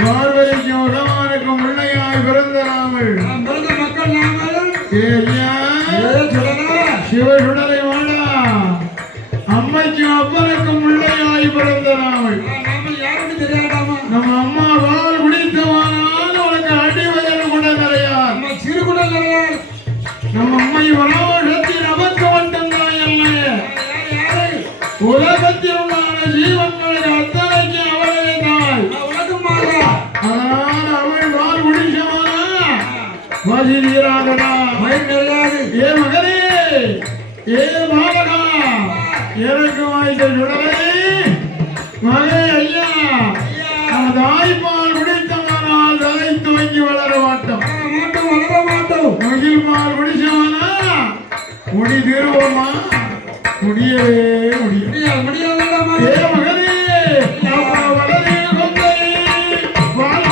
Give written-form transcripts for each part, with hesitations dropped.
பார்வதிக்கும் உலகானுக்கும் பிள்ளையாய் பிறந்த நாமல் மக்கள் நாங்கள் சிவசுடலை வாழா அம்மைக்கும் அப்பனுக்கும் பிள்ளையாய் பிறந்த நாமல் யாருக்கு தெரியாதாமா நம்ம அம்மா பால் குடித்தவானால் உனக்கு அடிவதல் கூட நிறையார் சிறு கூட நிறையார் நம்ம அம்மை வராசக்தி நமக்கு மட்டும்தான் இல்லை உலகத்தில் உண்டான ஜீவன்களுக்கு அத்தனைக்கு அவளே தாய் அதனால் அவள் பால் குடிச்சவானா பசி தீராதடா ஏ மகனே ஏ பாலகா எனக்கு வாய்ந்த சுடலை மகே ஐயா தாய்ப்பால் குடித்தவனால் தலை துவங்கி வளர மாட்டோம் மகிழ் பால் குடிச்சவனா முடி தீருவோமா முடியவே முடியாது ஏ மகனே வளரே கொண்டை பால்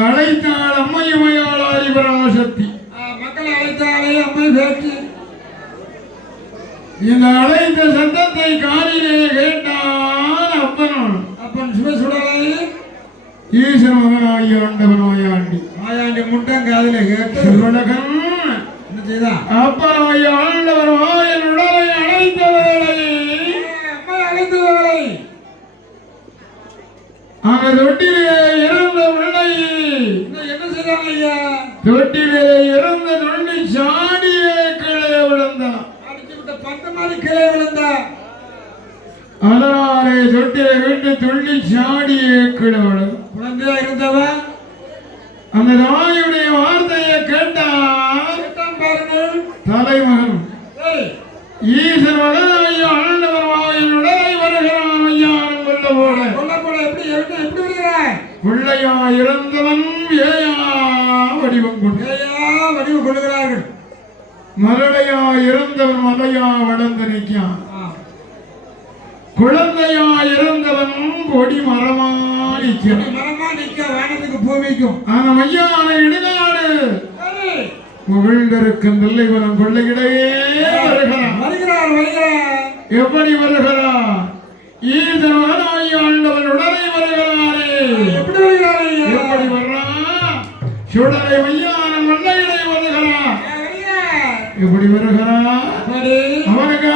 அழைத்தாள் அம்மையுமையாளாரி பராசக்தி மக்களை அழைத்தாலே அம்மை பேச்சு இந்த அழைத்த சத்தத்தை காலிலே கேட்டான் அப்பன் சிவசுடலை ஈசன் மகனாகி ஆண்டவனாயாண்டி ஆயாண்டி முட்டம் காதிலே கேட்டு சிவனகன் என்ன செய்தான் அப்பனாகி ஆண்டவர் வாயின் உடலை அழைத்த வேளை அம்மை அழைத்த வேளை அங்க தொட்டிலே இறந்த பிள்ளை என்ன செய்யறாங்க ஐயா தொட்டிலே இறந்த தொண்டி சாடியே கீழே விழுந்தான் அடிச்சு விட்ட பந்த மாதிரி கீழே விழுந்தா அதனாலே தொட்டிலை விட்டு துள்ளி சாடியே கீழே விழுந்தான் குழந்தையா இருந்தவன் அந்த தாயுடைய வார்த்தையை கேட்டான் பாருங்கள் தலைமகன் ஈசன் மகனாகி ஆண்டவர் வாயின் உடலை வருகிறான் ஐயான் கொல்ல போல எப்படி வருகிறாய் பிள்ளையா இறந்தவன் ஏயா வடிவம் கொள்ளுகிறார்கள் மலடையா இறந்தவன் மலையா வளர்ந்து நிற்கான் குழந்தையா இறந்தவன் கொடி மரமா நிற்க வானத்துக்கு பூமிக்கும் அந்த மையான இடுகாடு புகழ்ந்திருக்கும் தில்லைவனம் கொள்ளையிடையே வருகிறார் எப்படி வருகிறார் ஈசன் மகனாகி ஆண்டவன் உடலை வருகிறாரே எப்படி வர்றான் சுடலை மையான கொள்ளையிடை வருகிறான் எப்படி வருகிறான் அவனுக்கு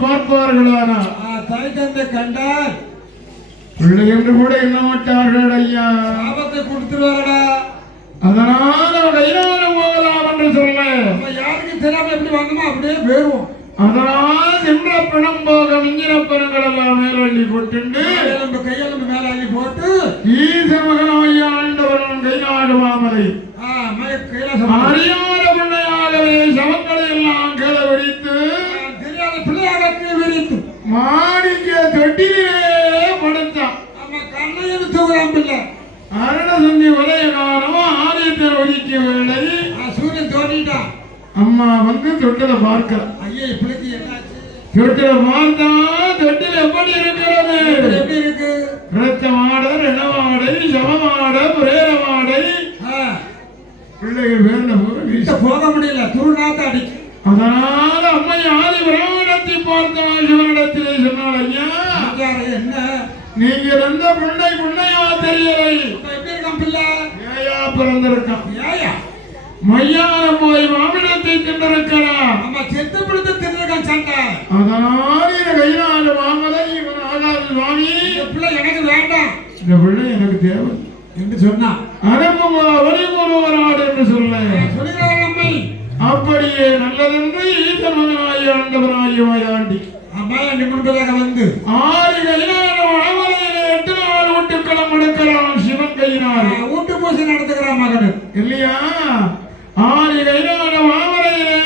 பார்ப்பார்களானா தாய் தந்தை கண்டால் பிள்ளை என்று கூட எண்ண மாட்டார்கள் ஐயா. சாபத்தை கொடுத்துருவாரடா. அதனால கையால போகலாம் என்று சொல்ல யாருக்கு தெரியாம எப்படி வந்தோமோ அப்படியே போயிருவோம். அதனால் சென்ற பிணம் போக மிஞ்சின பணங்கள் எல்லாம் மேலள்ளி போட்டு கையெழும்பு மேல அள்ளி போட்டு ஈச மகனாய் ஆண்டவன் கைநாடு மாமலை அறியாத பிள்ளையாகவே சவங்களை எல்லாம் கிள வெடித்து தெரியாத பிள்ளையாக விரித்து மாணிக்க தொட்டிலே படுத்தான். நம்ம கண்ணையும் தூக்கலாம் பிள்ளை அரண சந்தி உதய காலமா ஆரியத்தை ஒழிக்க வேலை சூரியன் தோண்டிட்டான். அம்மா வந்து தொட்டில பார்க்கலாம். ஐயா பிள்ளைக்கு என்னாச்சு? தொட்டில பார்த்தா தொட்டில் எப்படி இருக்கிறது? எப்படி இருக்கு? ரத்த மாடை ரணமாடை சமமாடை பிரேரமாடை பிள்ளைகள் வேண்ட போது போக முடியல. துருநாத்த அடிச்சு. அதனால அம்மை ஆதி பிராமணத்தை பார்த்தா சிவனிடத்திலே சொன்னாள், ஐயா என்ன நீங்க எந்த பிள்ளை பிள்ளையா தெரியலை. எப்படி இருக்கான் பிள்ளை? ஏயா பிறந்திருக்கான். ஏயா மையானம் போய் மாமிடத்தை தின்றிருக்கிறான். நம்ம செத்து பிடித்து தின்றிருக்கான் சண்டை. அதனால கைநாடு மாமலை இவன் ஆகாது சுவாமி. இந்த பிள்ளை எனக்கு வேண்டாம். இந்த பிள்ளை எனக்கு தேவை என்று சொன்னா ஒருவராடு என்று சொல்ல சொல்லுகிறார் அம்மை. அப்படியே நல்லதென்று ஈசன் மகனாய் ஆண்டவனாய் மாயாண்டி அம்மாயாண்டி முன்பதாக வந்து 6 கையிலான மாமலையிலே 8 நாள் ஊட்டுக்களம் முடக்கிறான் சிவன் கையினால். ஊட்டு பூசை நடத்துகிறான் மகன் இல்லையா? 6 கையிலான மாமலையிலே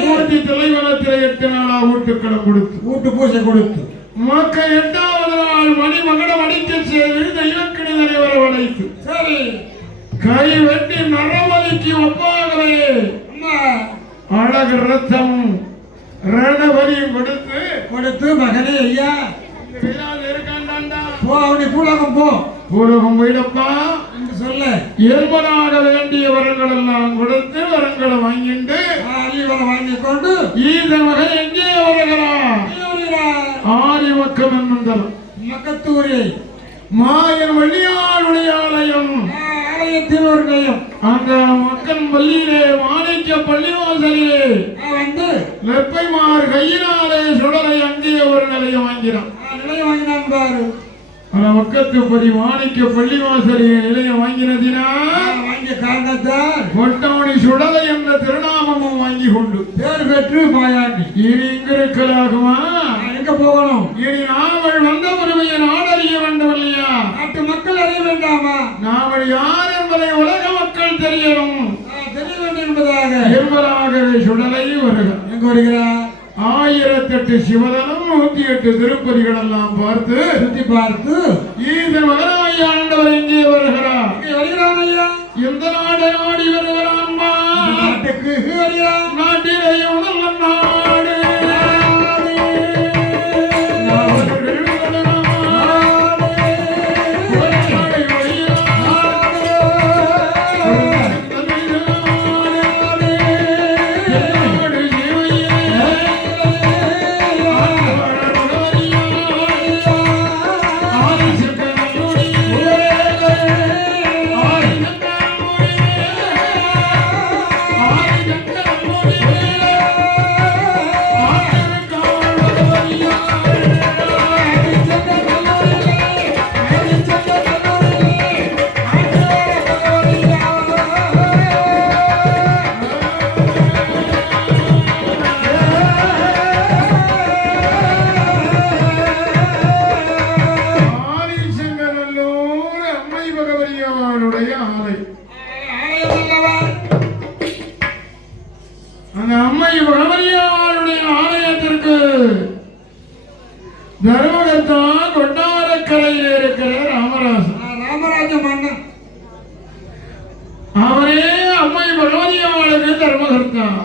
மூர்த்தி தலைவனத்திலே 8 நாளா ஊட்டுக்களம் கொடுத்து ஊட்டு பூசை கொடுத்து மக்கள் 8வது நாள் மணி மகடம் அடிக்க செய்து தெய்வக்கணிதனை வரவழைத்து சரி கை வெட்டி நரவலிக்கு ஒப்பாகவே அழகு ரத்தம் ரணபலியும் கொடுத்து மகனே ஐயா இருக்காண்டாண்டா போ அவனை பூலகம் போ பூலகம் போயிடப்பா என்று சொல்ல இயல்பனாக வேண்டிய வரங்கள் எல்லாம் கொடுத்து வரங்களை வாங்கிட்டு அழிவரை வாங்கி கொண்டு ஈத மகன் எங்கே வருகிறார்? ஆரி மக்கள் மந்தலம் மக்கத்தூரே மாயன் வள்ளியாளுடைய ஆலயம் ஆலயத்தின் ஒரு நிலையம். அந்த மக்கள் பள்ளியிலே மாணிக்க பள்ளிவாசலிலே வந்து வெப்பைமார் கையினாலே சுடலை அங்கே ஒரு நிலையம் வாங்கினான். நிலையம் வாங்கினான் பாரு. பக்கத்து படி மாணிக்க பள்ளிவாசலிலே நிலையம் வாங்கினதினா வாங்கிய காரணத்தால் கொட்டவணி சுடலை என்ற திருநாமமும் வாங்கி கொண்டு பேர் பெற்று மாயாண்டி இனி இங்கு இருக்கலாகுமா? எங்க போகணும்? இனி நாமல் வந்த உரிமையை நாடறிய வேண்டும் இல்லையா? நாட்டு மக்கள் அறிய வேண்டாமா? நாமல் யார் என்பதை உலக மக்கள் தெரியணும் தெரிய வேண்டும் என்பதாக என்பதாகவே சுடலை வருக. எங்க வருகிறார்? 1008 சிவதனம் 108 திருப்பதிகள் எல்லாம் பார்த்து சுற்றி பார்த்து ஈசன் மகனாய் ஆண்டவர் எங்கே வருகிறார்? வருகிறான் ஐயா. எந்த நாடு நாடி வருகிறான்? நாட்டுக்கு வருகிறான். நாட்டிலே உணர்ந்த நாடு Hey! தான்.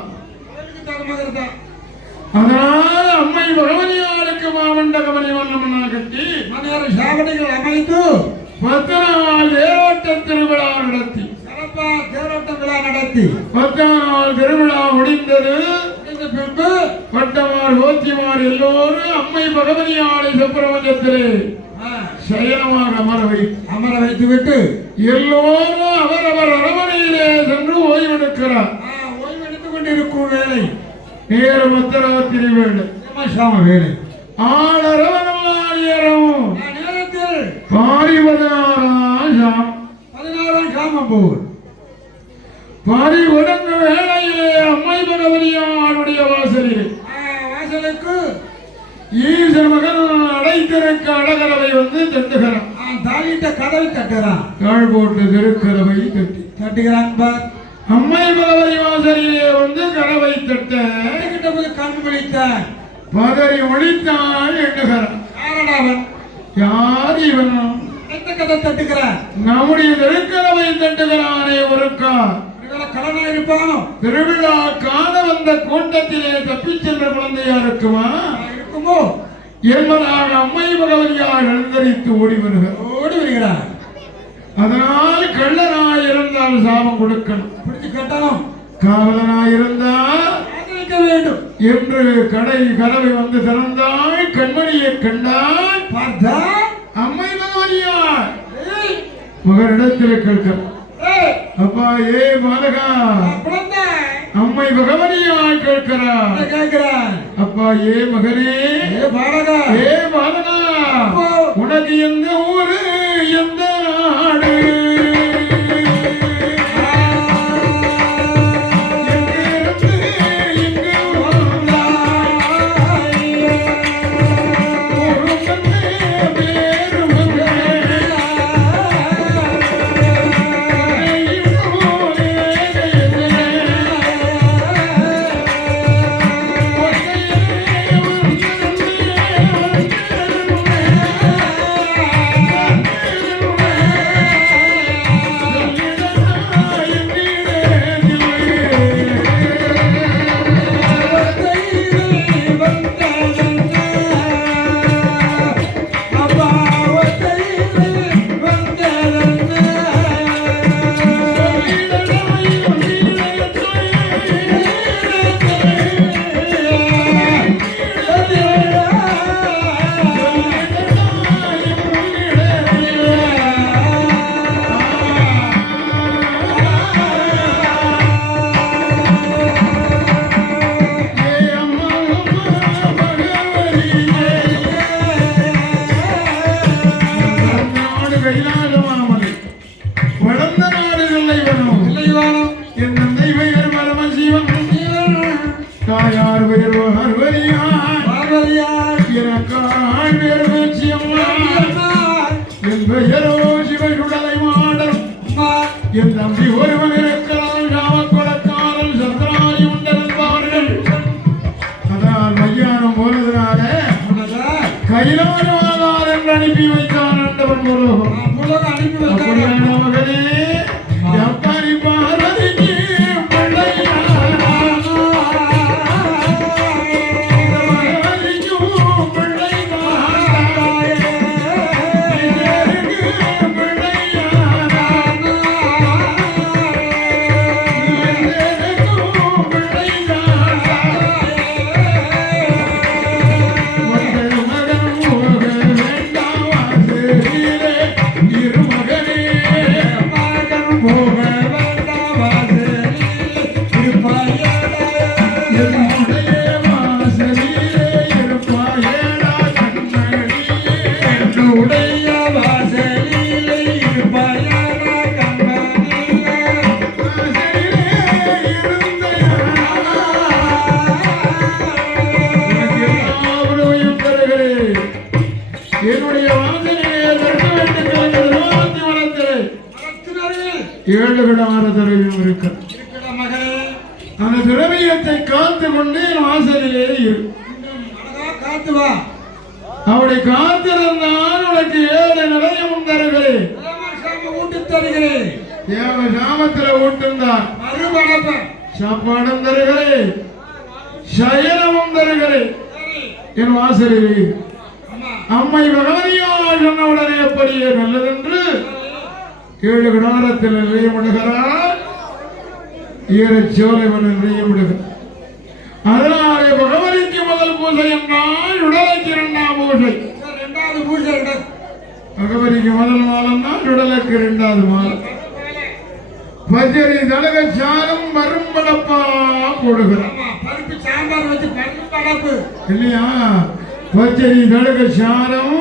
அதனால அம்மை பகவதியாருக்கு மாமண்டகமணி வண்ணமனா கட்டி மணியார சாவடிகள் அமைத்து 10 நாள் தேரோட்ட திருவிழா நடத்தி சிறப்பா தேரோட்ட விழா நடத்தி 10 நாள் திருவிழா முடிந்தது. பின்பு பட்டமார் கோத்திமார் எல்லோரும் அம்மை பகவதியாரை சுப்பிரமணியத்திலே சயனமாக அமர வைத்து விட்டு எல்லோரும் அவரவர் அரவணையிலே சென்று ஓய்வெடுக்கிறார். ஓய்வெடுத்துக் கொண்டிருக்கும் வேலை நேரம் அத்தராத்திரி வேலை சாம வேலை ஆளரவனால் ஏறவும் நேரத்தில் 16ஆம் சாமம் போர் பாரி உடங்கு வேளையிலே அம்மை பகவதியாருடைய வாசலிலே வாசலுக்கு ஈசன் மகன் அடைத்திருக்க அடகரவை வந்து தட்டுகிறான். தாளிட்ட கதவை தட்டுறான். கால் போட்டு திருக்கரவை தட்டுகிறான் பார். அம்மை பகவதி வாசலிலே வந்து கரவை தட்ட கண் விழித்தான். பதறி ஒழித்தான் எண்ணுகிறான். யாரடாவன்? யார் இவன்? எந்த கதை தட்டுகிறான்? நம்முடைய திருக்கரவை தட்டுகிறானே ஒருக்கா கடனா இருப்பானோ? திருவிழா காண வந்த கூட்டத்திலே தப்பிச் சென்ற குழந்தையா இருக்குமா? இருக்குமோ என்பதாக அம்மை பகவதியார் எழுந்தரித்து ஓடி வருகிறார். அதனால் கள்ளனாய் இருந்தால் சாபம் கொடுக்கணும், பிடிச்சு கட்டணும். காவலனாய் இருந்தால் வேண்டும் என்று கதவை வந்து திறந்தாள். கண்மணியை கண்டால் பார்த்தா அம்மை பகவதியார் மகனிடத்தில் கேட்கிறார், அப்பா ஏ பாலகா. அம்மை பகவதியார் கேட்கிறார், அப்பா ஏ மகனே பாலகா, ஏ பாலகா, உனக்கு எந்த ஊரு எந்த நாடு? வளர்ந்த நாடுகளை வரும் என் தந்தை பெயர் பரமசிவன், தாயார் பெயர் பார்வதியார், எனக்காள் பெயர் பேச்சியம்மா, என் பெயரோ சிவசுடலை மாடல், என் தம்பி ஒருவன் இருக்கிறான் ராமக்கொடக்காரன் சந்திராணி உண்டல் என்பவர்கள். அதான் மையானம் போனதுனால கைலாசமாதார் என்று அனுப்பி வைத்தான் ஆண்டவன் முருகன். அப்படியான மகனே எப்படி பார்வதிக்கு பிள்ளையா என்னுடைய ஏழு விடாத திரவியம் இருக்க அந்த திரவியத்தை காத்து கொண்டு வாசலிலே காத்து வா. அவளை காத்திருந்தால் உனக்கு 7 நிலையமும் தருகிறேன், ஊட்டு தருகிறேன். தேவ சாமத்தில் ஊட்டுந்தான் சாப்பாடும் தருகிறேன், சயனமும் தருகிறேன். சரி. என் வாசலிலே அம்மா. அம்மை பகவதியால் சொன்ன உடனே அப்படியே நல்லதென்று சரி. 7 கடாரத்தில் நிறையமிடுகிறார். ஈரச்சோலைவன் நிறையமிடுகிறார். அதனாலே பகவதிக்கு முதல் பூஜை என்றால் உடலுக்கு 2ஆம் பூஜை. சரி, ரெண்டாவது பூஜை எடு. பகவதிக்கு முதல் மாதம் தான் உடலுக்கு 2வது மாதம். பஜரி தலக சாரம் வரும்படப்பா போடுகிறார். ஆமா, பருப்பு சாம்பார் வச்சு பருப்பு படப்பு. இல்லையா? பச்சரி தலக சாரம்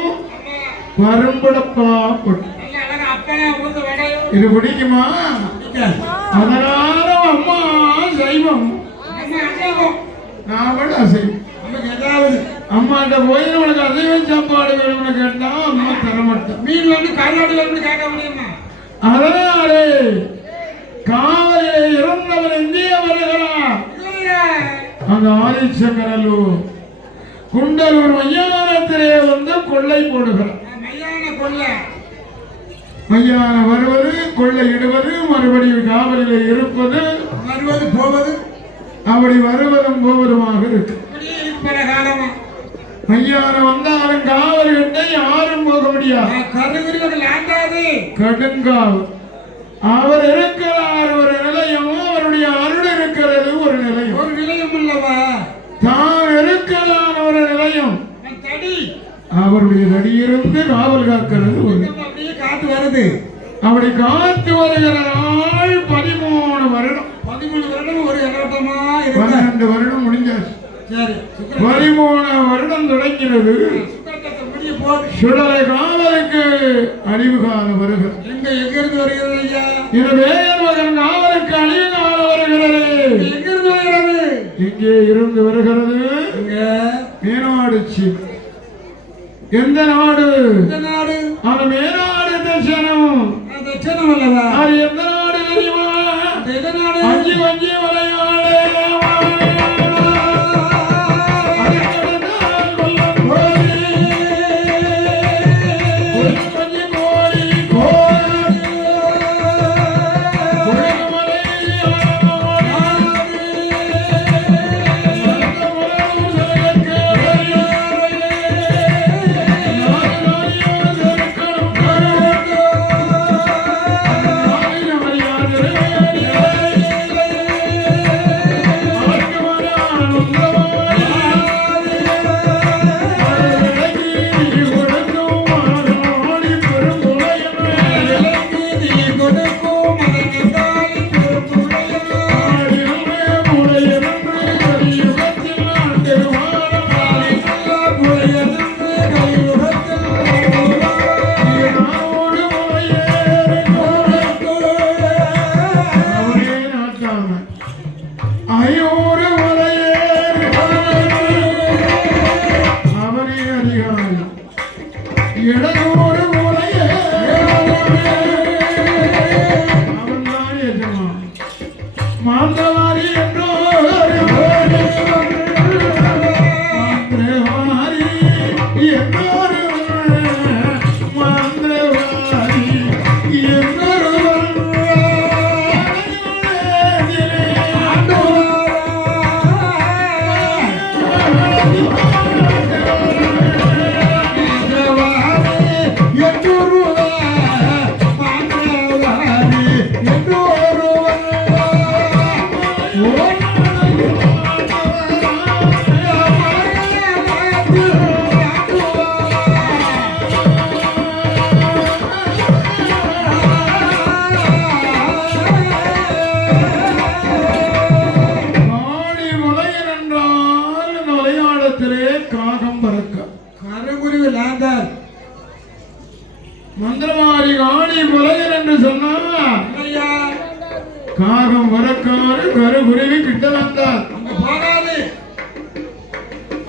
வரும்படப்பா போட்டு. நல்ல அழகா அப்பளம் உளுந்து வடையும். இது பிடிக்குமா? பிடிக்காது. அதனால அம்மா சைவம், அம்மா அசைவம். நான் விட அசைவம். நமக்கு ஏதாவது அம்மாட்ட போய் நம்மளுக்கு அசைவ சாப்பாடு வேணும்னு கேட்டா அம்மா தரமாட்டேன். மீன் வந்து கருவாடு வந்து கேட்க முடியுமா? அதனாலே காவலிலே இறந்தவர் எங்கே வருகிறார்? இல்லையே. அந்த ஆதிச்சங்கரலூர் குண்டலூர் மையானத்திலே வந்து கொள்ளை போடுகிறார். மையான கொள்ளை. மையான வருவது, கொள்ளையிடுவது, மறுபடியும் காவலிலே இருப்பது, வருவது போவது அப்படி வருவதும் போவதுமாக இருக்கு. இப்படியே இருக்கிற காலமா. மையான வந்தாலும் காவல் கிட்ட யாரும் போக முடியாது. கருவிகள் ஆண்டாது. கடுங்காவல். அவர் இருக்கிறார் ஒரு நிலையம், அவருடைய அருள் இருக்கிறது ஒரு நிலையம். ஒரு நிலையம் அல்லவா? தான் இருக்கிறார் ஒரு நிலையம், தடி அவருடைய தடியிருந்து காவல் காக்கிறது ஒரு. அப்படியே காத்து வருது. அப்படி காத்து வருகிற நாள் 13 வருடம். 13 வருடம் ஒரு இலவட்டமா இருக்கு. 12 வருடம் முடிஞ்சாச்சு. சரி. 13 வருடம் தொடங்கிறது. சுத்தத்தை முடிய போது. சுடலை காவலுக்கு அழிவு காலம் வருகிறது. எங்கிருந்து வருகிறது ஐயா? எனவே மகன் காவலுக்கு அழிவு காலம் வருகிறது. எங்கிருந்து வருகிறது? இங்கே இருந்து வருகிறது. இங்க மேனாடுச்சி. எந்த நாடு? இந்த நாடு. அந்த மேனாடு தட்சணம். தட்சணம் அல்லவா? அது எந்த நாடு தெரியுமா? எந்த நாடு? அஞ்சி வஞ்சி விளையாடு. மந்திரமாரி காணி புலையர் என்று சொன்னார். காகம் வரக்காரு கருகுருவி கிட்ட வந்தார்.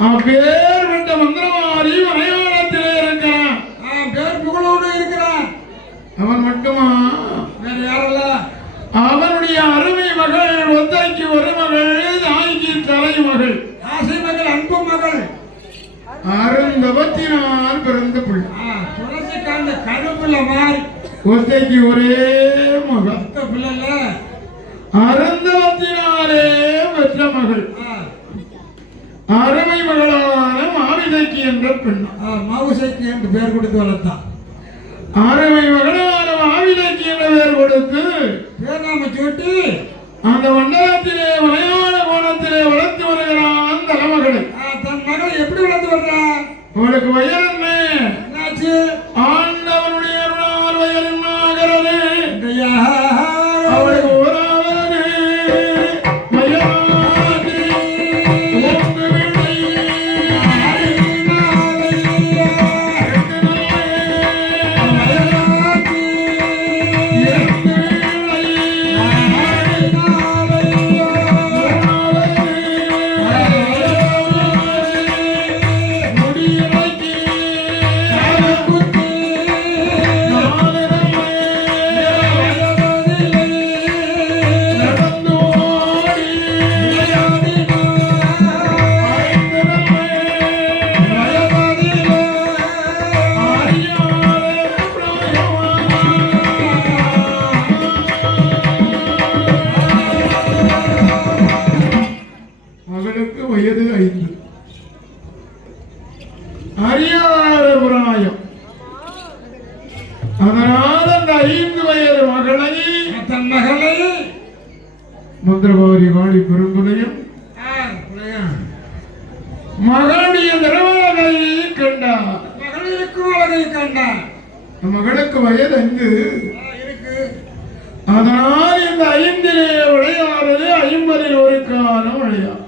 அப்பேர் விட்ட மந்திரமாரி மலையாளத்திலே இருக்கிறான். பேர் புகழோடு இருக்கிறான். அவன் மட்டுமா? வேற யாரல்ல? அவனுடைய அருமை மகள், ஒத்தைக்கு ஒரு மகள், தாய்க்கு தலை மகள், ஆசை மகள், அன்பு மகள், அருந்தவத்தினால் பிறந்த பிள்ளை. துளசி காந்த கருப்புல மாறி ஒத்தைக்கு ஒரே மகள் பிள்ளை. அருந்தவத்தினாலே ஆசைக்கு என்று பெயர் கொடுத்து வளர்த்தான். அருமை மகனான ஆவிலைக்கு என்ற பெயர் கொடுத்து பேர் நாம சூட்டி அந்த மண்டலத்திலே மலையாள கோணத்திலே வளர்த்து வருகிறான் தலைமகளை. தன் மகளை எப்படி வளர்த்து வர்றான்? அவளுக்கு வயல் என்ன? என்னாச்சு? ஆண்டவனுடைய அருளால் வயல் என்னாகிறது? ஐயா, அவளுக்கு ஓராவது வயலாகி ஓங்கு விளை. மகளுக்கு வயது 5. அறியாத பிராயம். அதனால் அந்த 5 வயது மகளை தன் மகளை மந்திரபாரி வாழி பெருங்குடையும் மகளுடைய திருமகளை கண்டார். மகளிருக்கு அழகை கண்டான். மகளுக்கு வயது 5. இருக்கு. அதனால் இந்த 5 விளையாடுறது 50 ஒரு காலம் விளையாடு.